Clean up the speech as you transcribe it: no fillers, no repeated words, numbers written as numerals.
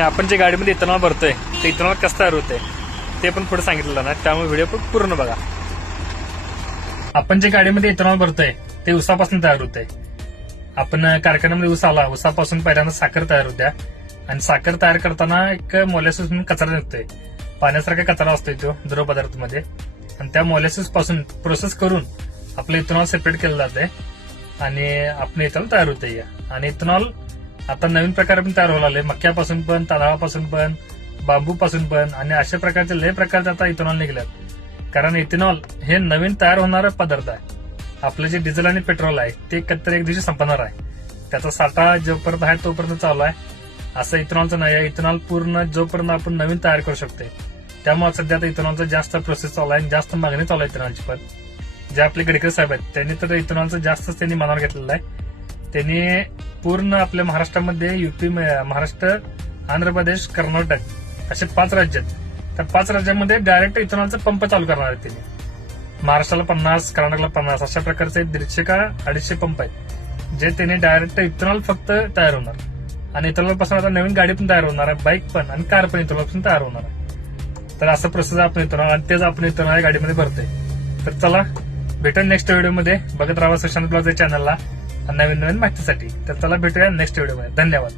आपण जे गाडीमध्ये इथेनॉल भरतोय ते इथेनॉल कसं तयार होतंय ते पण पुढे सांगितलं ना, त्यामुळे व्हिडिओ पूर्ण बघा. आपण जे गाडीमध्ये इथेनॉल भरतोय ते ऊसापासून तयार होतंय. आपण कारखान्यामध्ये ऊस आला, ऊसापासून पहिल्यांदा साखर तयार होत्या आणि साखर तयार करताना एक मोलॅसिस म्हणून कचरा निघतोय. पाण्यासारखा कचरा असतोय तो द्रव पदार्थामध्ये, आणि त्या मोलॅसिस पासून प्रोसेस करून आपलं इथेनॉल सेपरेट केलं जातंय आणि आपण इथेनॉल तयार होतंय. आणि इथेनॉल आता नवीन प्रकारे पण तयार व्हायला लागले, मक्यापासून पण, तांदळापासून पण, बांबूपासून पण, आणि अशा प्रकारचे लय प्रकारचे आता इथेनॉल निघल्यात. कारण इथेनॉल हे नवीन तयार होणारा पदार्थ आहे. आपलं जे डिझेल आणि पेट्रोल आहे ते एकत्र एक दिवशी संपणार आहे. त्याचा साठा जोपर्यंत आहे तोपर्यंत चालू आहे. असं इथेनॉलचं नाही आहे. इथेनॉल पूर्ण जोपर्यंत आपण नवीन तयार करू शकतोय, त्यामुळे सध्या आता इथेनॉलचं जास्त प्रोसेस चालू आहे आणि जास्त मागणी चालू आहे इथेनॉलची. पण जे आपले गडकरी साहेब आहेत त्यांनी तर इथेनॉलचं जास्तच त्यांनी मनावर घेतलेलं आहे. त्यांनी पूर्ण आपल्या महाराष्ट्रामध्ये युपी, महाराष्ट्र, आंध्र प्रदेश, कर्नाटक असे 5 राज्य आहेत. त्या 5 राज्यांमध्ये डायरेक्ट इथेनॉलचा पंप चालू करणार आहेत त्यांनी. महाराष्ट्राला 50, कर्नाटकला 50 अशा प्रकारचे 150 का 250 पंप आहेत जे त्यांनी डायरेक्ट इथेनॉल फक्त तयार होणार. आणि इथेनॉल पासून आता नवीन गाडी पण तयार होणार आहे, बाईक पण आणि कार पण इथेनॉल पासून तयार होणार आहे. तर असं प्रोसेस आपण इथेनॉल, आणि तेच आपण इथेनॉल या गाडीमध्ये भरतोय. तर चला भेटूया नेक्स्ट व्हिडिओमध्ये. बघत राहा सुशांत ब्लॉग चॅनलला नवीन नवीन माहितीसाठी. तर चला भेटूया नेक्स्ट व्हिडिओमध्ये. धन्यवाद.